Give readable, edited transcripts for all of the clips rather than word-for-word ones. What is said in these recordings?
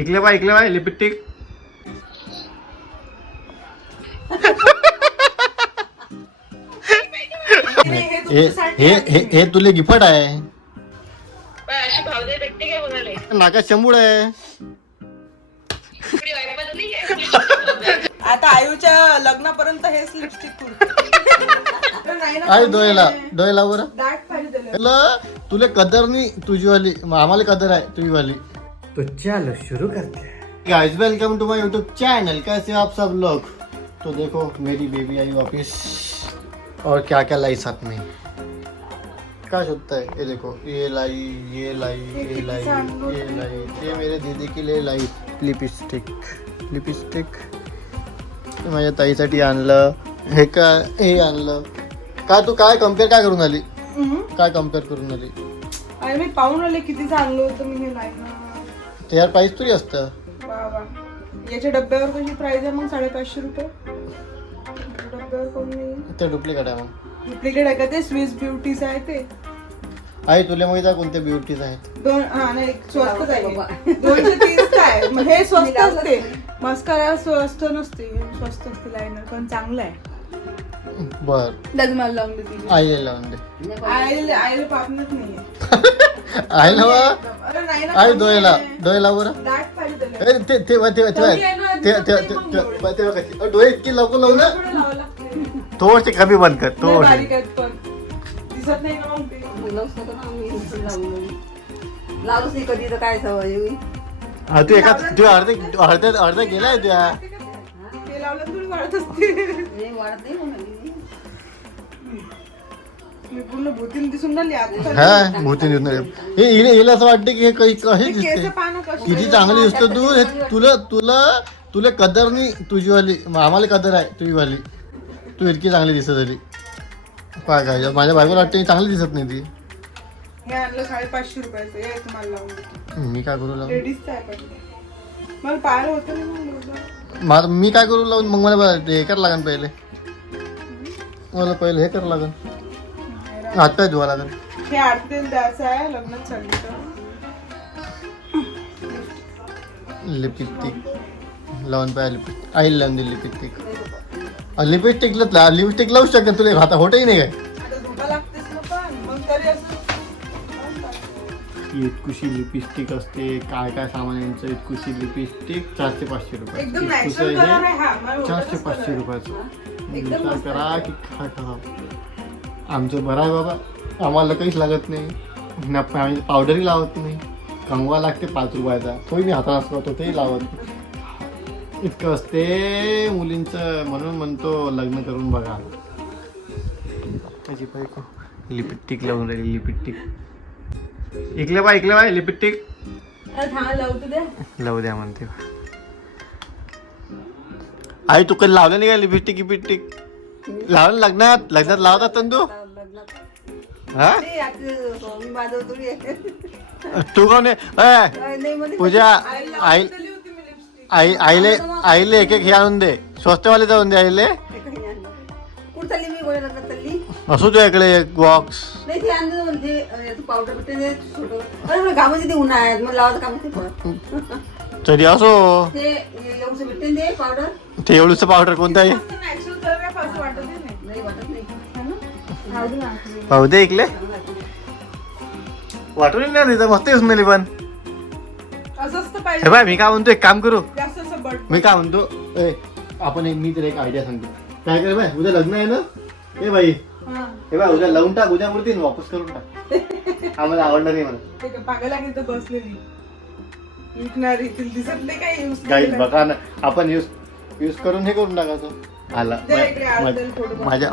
इकले bye lipstick. हे तुले gift आहे. नाकात शंभूड आहे. आता आयुच्या लग्नापर्यंत हेच लिपस्टिक आई डोळ्याला बरं. तुले कदर नाही तुझी वाली, आम्हाला कदर आहे तुझी वाली. तो चलो शुरू करते हैं. Guys welcome to my YouTube channel. कैसे आप सब लोग? तो देखो मेरी बेबी आई वापस और क्या क्या लाई साथ में. क्या शोधता है ये देखो. ये लाई ये मेरे दीदी के लिए लाई लिपस्टिक. माझ्या ताईसाठी आणलं. हे आणलं का? तू काय कम्पेअर काय करून आली? अरे मी पाहून आले किती चांगलं होतं. मी हे लाईन त्यावर प्राइस तरी असतं. याच्या डब्यावर कशी प्राइस आहे मग? 550 रुपये. डब्यावर कोण नाही. ते डुप्लिकेट आहे. मग डुप्लिकेट आहे का? ते स्विस ब्युटीज आहे ते. आई तुला माहिती आहे कोणते ब्युटीज आहेत? नाही स्वस्तच आहे. 230 आहे. हे स्वस्त असते. मस्कारा स्वस्त नसते, स्वस्त असते. लायनर पण चांगलं आहे. बर मला लावून दे. आईला लावून दे. आईला पापणच नाहीये. आईला आई डोळ्याला बरं. डोळे इतकी लवकर लावू ना. थोडसे कमी बंद कर. दिसत नाही ना मग ते. लावूच नाही कधी तर काय सवय. तू अर्धा गेलाय तुझ्या. ते लावलं थोडी वाढत असते. वाढत नाही मी पूर्ण भूतीन दिसून राहिली आता. हा भूतीन दिसून राहिली. हिला असं वाटतं की हे काही दिसते. किती चांगली दिसतो तू. तुला कदर नाही तुझी वाली, आम्हाला कदर आहे तुझी वाली. तू इतकी चांगली दिसत आली. काय काय माझ्या बायकोला वाटतं चांगली दिसत नाही ती. हे आणलं 550 रुपयाचं. हे तुम्हाला लावून देतो. मी काय करू लावून? लेडीजचं आहे पण मला पाहिलं होतं ना. मी काय करू लावून? मग मला हे करावं लागेल पहिले. मला पहिले हे करावं लागेल. हात पाय धुवा लागेल. हे आरतीला द्यायचं आहे लग्नात चालली तर. लिपस्टिक लावून पाहिजे. आईला लावून दिली लिपस्टिक. लिपस्टिक लावू शकते तुला. हाता होतही नाही काय. आता धुवा लागतेच ना पण मग तरी असं. इतकुशी लिपस्टिक असते. काय काय सामान यांचं. इतकुशी लिपस्टिक 400-500 रुपये. एकदम नॅचरल कलर आहे हा. 400-500 रुपयाचं. विचार करा की काय करा. आमचं बरं आहे बाबा. आम्हाला काहीच लागत नाही. आम्ही पावडरही लावत नाही. कंगवा लागते 5 रुपयाचा. तोही मी हाताला असतो तेही लावत नाही. इतकं असते मुलींचं. म्हणून म्हणतो लग्न करून बघा. त्याची बायको लिपस्टिक लावून राहिली. लिपस्टिक इकले बाय लिपस्टिक लावू द्या म्हणते. आई तू कधी लावलं नाही का लिपस्टिक? लावलं लग्नात लावतात तू. हा तू कोण आहे? पूजा आईले एक हे आणून दे. स्वस्तवाले जाऊन दे आईले. असू दे इकडे एक बॉक्स. तरी असो ते एवढंच पावडर कोणतं आहे? पाहू दे इकले. वाटून नाही तिथं मस्त स्मेली पण. हे बाय मी काय म्हणतो एक काम करू. मी काय म्हणतो आपण मी तर एक आयडिया सांगतो. काय कर बाय उद्या लग्न आहे ना. हे बाई हे बाय उद्या लावून टाक. उद्या मूर्ती वापस करून टाक. आम्हाला आवडणार नाही मला. पागायला बसलेली विकणारी दिसत नाही काय. काही बघा ना आपण यूज करून हे करून टाकायचं. आला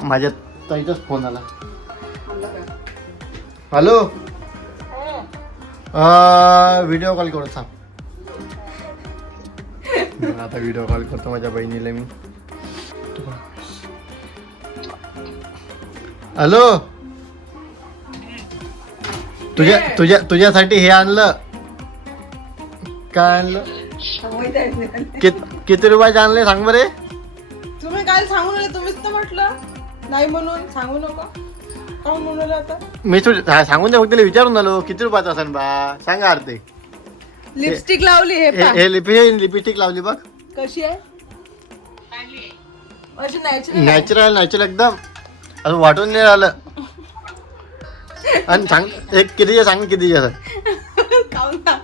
माझ्या ताईचाच फोन आला. हॅलो व्हिडिओ कॉल करू सांग. आता व्हिडिओ कॉल करतो माझ्या बहिणीला मी. हॅलो तुझ्यासाठी हे आणलं. काय आणलं? किती रुपयाचे आणले सांग बरे. तुम्ही काय सांगून आले? तुम्हीच तर म्हटलं नाही म्हणून. सांगू नका का म्हणून आता. मी सांगून द्या. फक्त विचारून आलो किती रुपयाचा असेल बा. सांगा अर्धे. लिपस्टिक लावली हे पहा. हे लिपस्टिक लावली बघ. कशी आहे अशी नॅचरल नॅचरल एकदम असं वाटून नाही राहिलं. आणि सांग एक किती सांग किती खाऊन ना.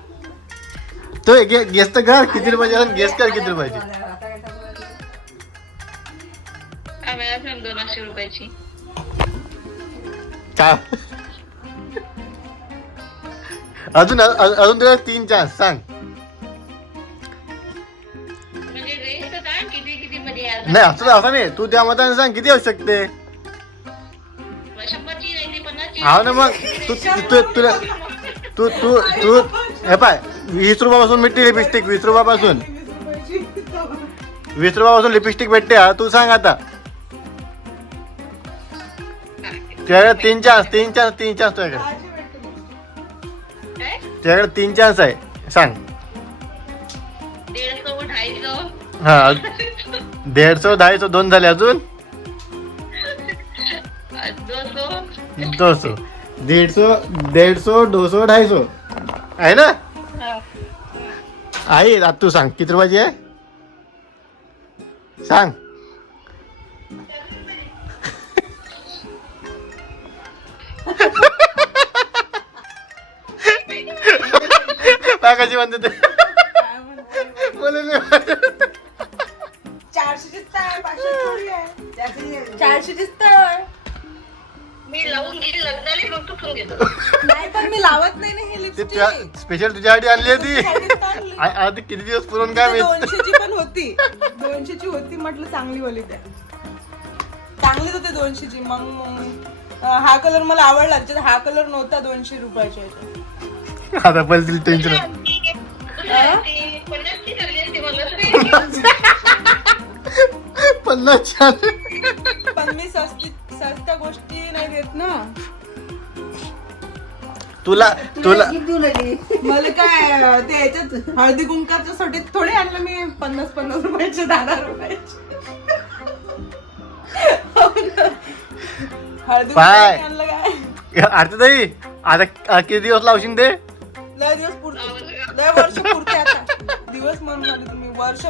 तो गेस तर कर किती रुपयाची गेस कर किती रुपयाची. अमेझॉन 200 रुपयाची. काय अजून तुला 3 चान्स सांग. म्हणजे रेंज तर काय किती किती मध्ये आहे? नाही असं नाही तू त्या मताने सांग किती असू शकते. 100ची नाही ती 50ची. हा ना मग तुला तू हे पाय 20 रुपयापासून भेटते लिपस्टिक. 20 रुपयापासून 20 रुपयापासून लिपस्टिक भेटते. हा तू सांग आता. तुझ्याकडे 3 चान्स तुझ्याकडे. काय? तुझ्याकडे 3 चान्स आहे. सांग. 150 250. हा 150 250 2 झाले अजून 200. 200 150 200 250 आहे ना. आई आता तू सांग किती रुपयाची आहे सांग. कशी म्हणते ते बोलू नाही. 400ची आहे 500 थोडी आहे. 400ची मी लावून गेली लग्नाला मग तू फोन घेतो. नाही पण मी लावत नाही ना हे ते लिपस्टिक. स्पेशल तुझ्यासाठी आणली होती. आता किती दिवस पुरून काय माहित. 200ची पण होती. 200ची होती म्हटलं चांगली वाली त्या. चांगलीच होते 200ची. मग हा कलर मला आवडला. त्याच्यात हा कलर नव्हता 200 रुपयाच्या ह्याच्यात. आता पहिले तिला टेन्शन. 50ची झाली असती मला तरी. 50 पण मी सस्त्या गोष्टी नाही देत ना. तुला मला काय ते याच्यात हळदी कुंकाच्या साठी थोडे आणलं मी 50 रुपयाचे 10 रुपयाचे. हळदी पाय. कुंकाचे आणलं काय आरती ताई आता किती दिवस लावशील ते. लय दिवस पुरते. लय वर्ष पुरते आता. दिवस म्हणून आले तुम्ही वर्ष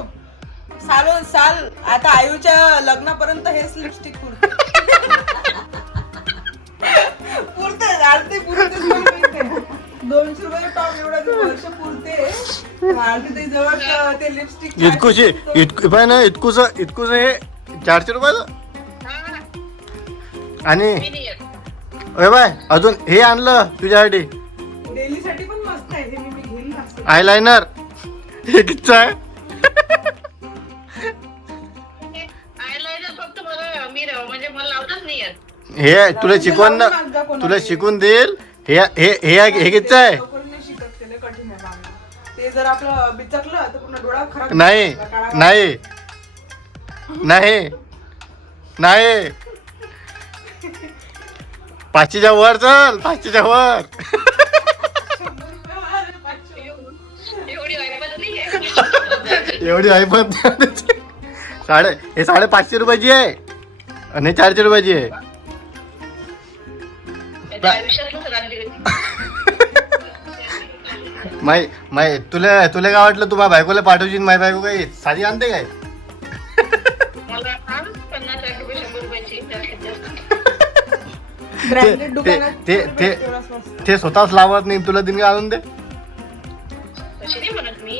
साल आता आयुच्या लग्नापर्यंत हेच लिपस्टिक पुरते. पुरते आरती पुरते 200 रुपये टॉप एवढा वर्ष पुरते. आरती ते जवळ ते लिपस्टिक इतकुशी ना इतकुस हे 400 रुपयाचं. आणि अरे बाय अजून हे आणलं तुझ्यासाठी डेली साठी पण मस्त आहे. हे मी घेईन ना. आयलाइनर. हे किती आहे. आयलाइनर फक्त मला मी म्हणजे मला लावताच नाही येत. हे तुला शिकून देईल. हे किती आहे. लोकांनी शिकत केलं कठीण आहे काम. ते जर आपलं बिचकलं तर पूर्ण डोळा खराब. नाही नाही नाही नाही 500च्या वर चल. 500च्या वर. एवढी वाईपत नाही आहे. एवढी ऐपत हे 550 रुपयाची आहे आणि 400 रुपयाची आहे. त्याच्या आयुष्यातलं रात्री माय तुला काय वाटलं तू माझ्या बायकोला पाठवशील. माझी बायको काही साधी आणते काय. मला 50 रुपये 100 रुपयाची जास्तीत जास्त. ब्रँडेड दुकानात ते तेवढा स्वस्त. ते स्वतःच लावत नाही. तुला दिन आणून दे. तशी नाही म्हणत मी.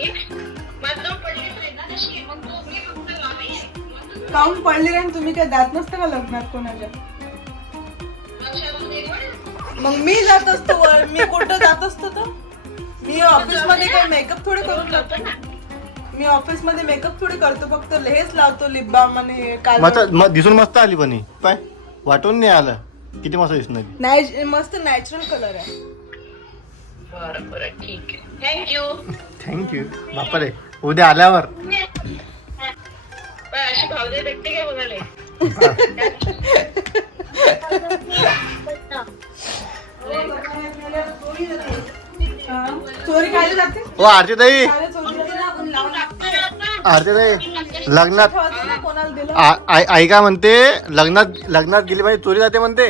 माझं पडली नाही ना तशी. मग तो मी फक्त लावेन. काऊन पडली रे. तुम्ही काय जात नसतं का लग्नात कोणाच्या. लक्षातून एक वेळ मग मी जात असतो वर. मी कुठं जात असतो तर मी ऑफिस मध्ये काही मेकअप थोडे करतो. मी ऑफिस मध्ये मेकअप थोडे करतो. फक्त हेच लावतो लिप बाम आणि काजळ. दिसून मस्त आली पण ही. पाय वाटून नाही आलं किती मस्त दिसणार. मस्त नॅचरल कलर आहे. बरं बरं ठीक आहे. थँक्यू बापरे. उद्या आल्यावर अशी भावजे भेटते काय बघायला. चोरी खायला जाते. ओ आरती ताई लग्नात कोणाला दिलं. आई काय म्हणते. लग्नात गेली पाहिजे चोरी जाते म्हणते.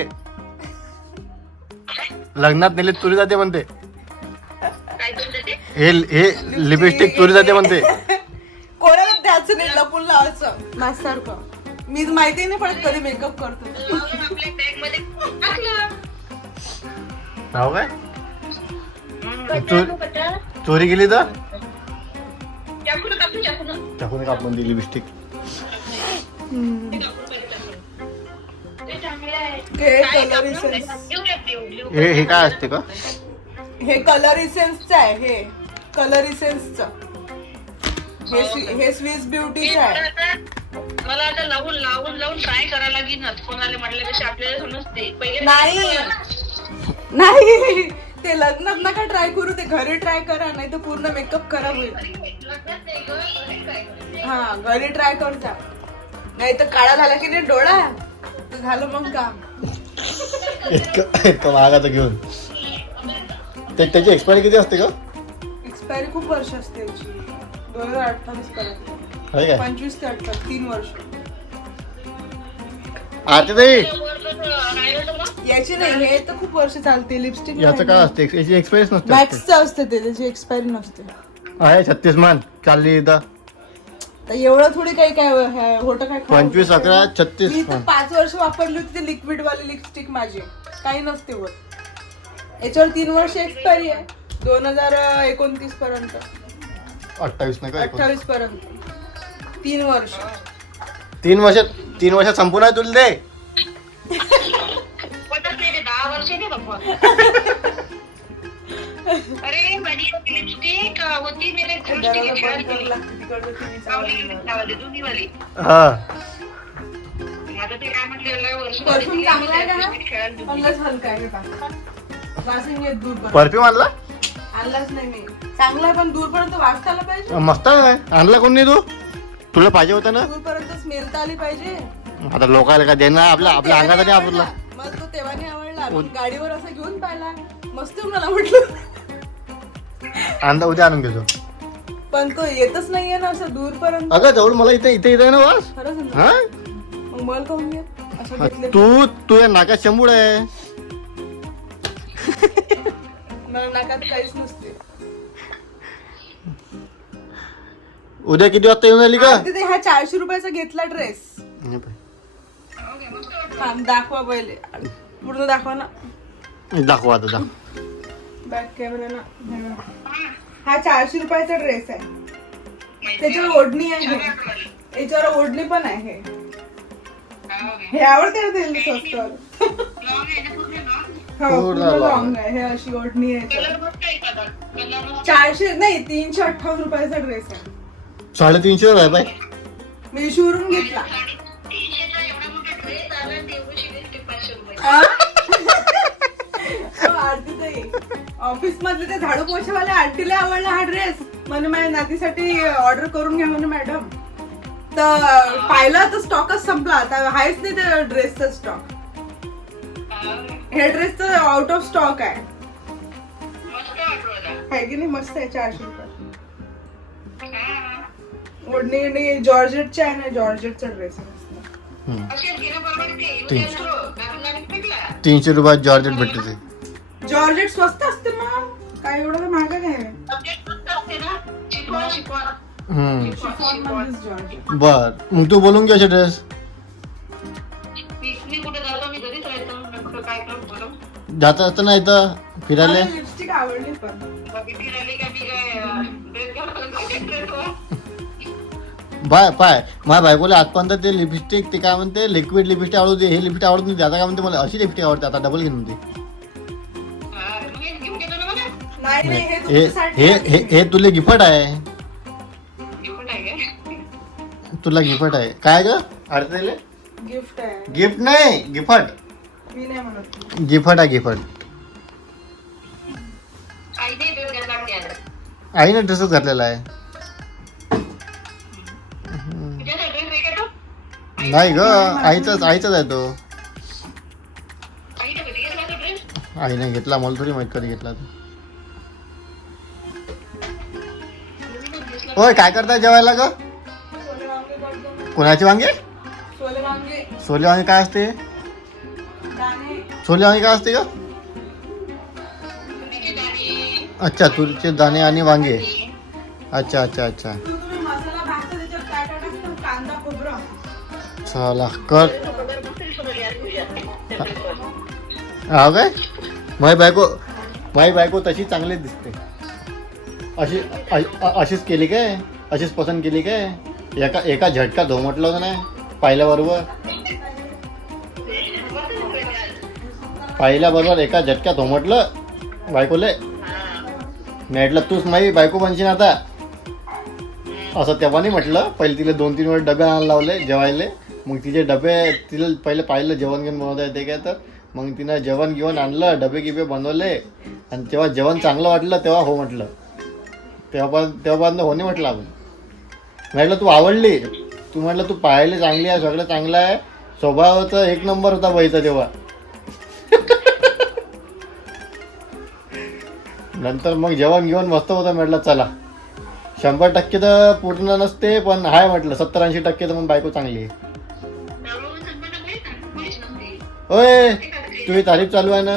लग्नात नेले चोरी जाते म्हणते. काय तुमचं ते हे लिपस्टिक चोरी जाते म्हणते. कोणाला द्यायचं नाही, लपून लावायचं माझ्यासारखं. मी माहिती नाही पडत कधी मेकअप करतो. लावून आपल्या बॅग मध्ये टाकलं. हो काय कटाणू कटा. चोरी केली तर चाकून कापून चाकून. टाकून कापून ती लिपस्टिक. ते कापून पाहिजे टाकून. ते चांगलं आहे. हे काय कलर कापून? इसेन्स, लिहू. हे काय असते का? हे कलर इसेन्सचं आहे. हे कलर इसेन्सचं, हे स्विस ब्युटीचं आहे. मला आता लावून ट्राय करायला लागेल. कोणाला म्हटल्यापेक्षा आपल्याला समजते. पहिले नाही नाही, ते लग्नात नका ट्राय करू, ते घरी ट्राय करा, नाही तर पूर्ण मेकअप खराब होईल. लग्नात नाही गं, घरी try करते. हा घरी ट्राय करता, नाही तर काळा झाला की नाही डोळा तर झालं मग काम. इतकं महागाचं घेऊन त्याची एक्सपायरी किती असते का? एक्सपायरी खूप वर्ष असते याची, 2028 पर्यंत. आहे काय 25 ते 28, 3 वर्ष. आरतीताई राहिलं तर मग याची नाही, हे तर खूप वर्ष चालते. लिपस्टिक याचं काय असते? याची एक्सपायरी नसते. मॅक्सचं असते ते, त्याची एक्सपायरी नसते. आहे 36 मान चालली इथं. तर एवढं थोडी काही काय होतं काय. 25 11 मी 36 तर 5 वर्ष वापरली होती ती लिक्विड वाली लिपस्टिक माझी, काही नसते होत. याच्यावर 3 वर्ष एक्सपायरी आहे, 2029 पर्यंत, 28 नाही का? 28 पर्यंत 3 वर्ष. 3 वर्षात संपूर्ण आहे तुला ते. पटत नाही ते 10 वर्ष नाही बाबा. अरे माझी लिपस्टिक होती मेरे लिपस्टिक खेळायला गेली. लावली दोन्हीवाली. हा आता ते काय म्हटलं वर्ष परफ्यूम चांगला आहे का? खेळायला गेली. आणलाच हलका आहे का? वासिंग येत दूरपर्यंत. परफ्यूम आणला आणलाच नाही मी. चांगला आहे पण दूरपर्यंत वाजता आला पाहिजे. मस्त आहे. आणला कोण नाही तू? तुला पाहिजे होता ना. दूरपर्यंत स्मेल तर आली पाहिजे. आता लोकांना काय देणार? आपल्या अंगाचा नाही आपला. मला तो तेव्हा नाही आवडला. पण गाडीवर असं घेऊन पाहिला, मस्त मला म्हटलं. आणता उद्या आणून घेतो. पण तो येतच नाहीये ना असं दूरपर्यंत. अगं जवळ मला इथे आहे ना वास. खरंच ना. हा मग मला काहून घेत असं घेतले? तू या नाकात शंभूड आहे. मला नाकात काहीच नसते. उद्या किती वाजता येऊन राहिली का? आणि तिथे ह्या 400 रुपयाचा घेतला ड्रेस. दाखवा पहिले, पूर्ण दाखवा ना. दाखव आता दाखव. बॅक कॅमेरा ना. हा 400 रुपयाचा ड्रेस आहे. त्याच्यावर ओढणी आहे, याच्यावर ओढणी पण आहे. हे आवडते ना ते स्वस्त. हो पूर्ण लॉंग आहे. हे अशी ओढणी आहे. कलर मस्त आहे का? कलर मस्त. 400 नाही 358 रुपयाचा ड्रेस आहे. 350 आहे बाय. मी शोरूम घेतला. 300चा एवढा मोठा ड्रेस आला तेवढी लिपस्टिक 500 रुपये. ऑफिस मधले ते झाडू पोछेवाले आंटीला आवडला हा ड्रेस. म्हणे माझ्या नातीसाठी ऑर्डर करून घ्या म्हणे मॅडम. तर पाहिलं तर स्टॉकच संपला. आता आहेच नाही त्या ड्रेसचा स्टॉक. हे ड्रेसचं आउट ऑफ स्टॉक आहे. मस्त वाटलं. आहे की नाही? मस्त आहे. 400 रुपये. ओढणी जॉर्जेटचे आहे ना, जॉर्जेटचा ड्रेस आहे. असे घेणं बरोबर ते येऊन फेकला. 300 रुपयात जॉर्जेट भेटते ते. जॉर्जेट स्वस्त असते मग, काय एवढं महाग आहे. सब्जेक्ट मस्त असते ना. शिकवा. शिफॉन मध्येच जॉर्जेट. बर मग तू बोलून घे असे ड्रेस. मी कुठे जातो, मी घरीच राहतो. मी कुठं काय करू बोलू. जाता असतं ना इथं फिरायला. लिपस्टिक आवडली पण. बाकी फिरायला का मी काय ड्रेस घालून ड्रेस पाय माझ्या बायकोला आजपर्यंत ते लिपस्टिक ते काय म्हणते लिक्विड लिपस्टिक आवडते. हे लिपस्टिक आवडत नाही. आता काय म्हणते मला अशी लिपस्टिक आवडते. आता डबल घेऊन म्हणते. घेऊन गेलो ना मला. नाही नाही, हे हे तुमच्यासाठी हे आहे. हे हे तुला गिफ्ट आहे. घेऊन आहे का? तुला गिफ्ट आहे. काय ग अडचण? गिफ्ट आहे. गिफ्ट नाही गिफ्ट. मी नाही म्हणत. गिफ्ट आहे गिफ्ट. आई नाही ड्रेस घातला लागते आज. आईने ड्रेसच घातलेला आहे. तुझ्यासाठी ड्रेस आहे का तो? नाही ग आईचाच आहे तो. आईने कधी घेतला तो ड्रेस? आईने घेतला. मला थोडी माहित कधी घेतला तो. होय काय करताय जेवायला ग? सोले वांगे करतो. कोणाचे वांगे? सोले वांगे छोले वांगे काय असते? दाणे. छोले वांगे काय असते ग? तुरीचे दाणे. अच्छा तुरीचे दाणे आणि वांगे. अच्छा अच्छा अच्छा. तुम्ही मसाला भाजता त्याच्यात काय काय टाकता? कांदा खोबरं. चला कर. हा काय माझी बायको तशी चांगलीच दिसते. अशीच केली काय? अशीच पसंत केली काय? एका झटका म्हटलं होतं नाही पहिल्याबरोबर एका झटक्यात म्हटलं बायकोले. मी म्हटलं तूच माझी बायको बनशील आता. असं तेव्हा नाही म्हटलं. पहिले तिला 2-3 वेळ डबे आणायला लावले जेवायले. मग तिचे डबे तिला पहिले पाहिलं जेवण घेऊन बनवता येते काय तर. मग तिनं जेवण घेऊन आणलं, डबे गिबे बनवले आणि तेव्हा जेवण चांगलं वाटलं तेव्हा हो म्हटलं. तेव्हापासून हो नाही म्हटलं आपण. म्हटलं तू आवडली. तू म्हटलं तू पाहायला चांगली आहे, सगळं चांगलं आहे, स्वभावाचा 1 नंबर होता बाईचा तेव्हा. नंतर मग जेवण घेऊन मस्त होतं. म्हटलं चला 100% तर पूर्ण नसते पण हाय म्हटलं 70-80% तर मग बायको चांगली आहे. होय तुझी तारीफ चालू आहे ना.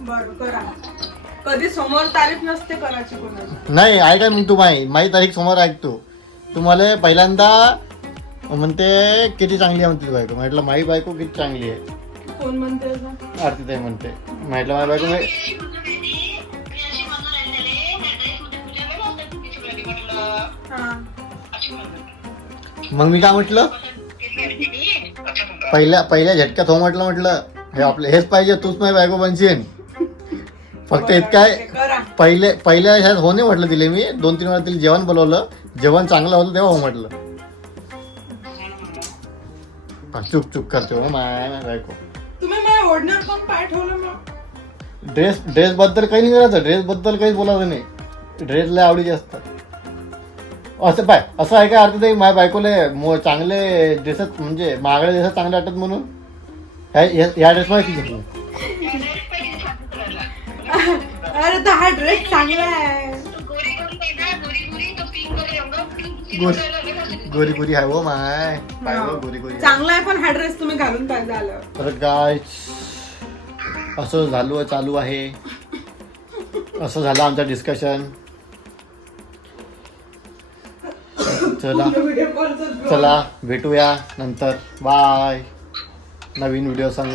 बरं करा. कधी समोर तारीफ नसते करायची कोणाची. नाही ऐकाय मग तू माझी तारीख समोर ऐकतो. तू मला पहिल्यांदा म्हणते किती चांगली आहे म्हणते बायको. म्हटलं माझी बायको किती चांगली आहे. कोण म्हणते असं? आरतीताई म्हणते. म्हटलं माझी बायको हा. मग मी काय म्हटलं पहिल्या झटक्यात हो म्हटलं हे आपलं हेच पाहिजे, तूच माझी बायको बनशील. फक्त इतकं आहे करा. पहिल्या शाळेत हो नाही म्हटलं तिला मी. 2-3 वेळा तिला जेवण बोलवलं. जेवण चांगलं होतं तेव्हा हो म्हटलं. चुप करते हो माय बायको. तुम्ही माझ्या ओढण्यावर पण पाय ठेवलं मग. ड्रेस बद्दल काही नाही करायचं. ड्रेस बद्दल काहीच बोलायचं नाही. ड्रेस लय आवडीचे असतात. असं आहे का अर्थ माझ्या बायकोले चांगले ड्रेसेस म्हणजे महागडे ड्रेसेस चांगले वाटतात म्हणून या ड्रेस मध्ये किती. अरे तर हा ड्रेस चांगला आहे. गोरी आहे हो माय गोरी. चांगला आहे पण हा ड्रेस तुम्ही घालून पाहिजे आलं. तर काय असं चालू आहे. असं झालं आमचं डिस्कशन. चला भेटूया नंतर. बाय. नवीन व्हिडिओ संग.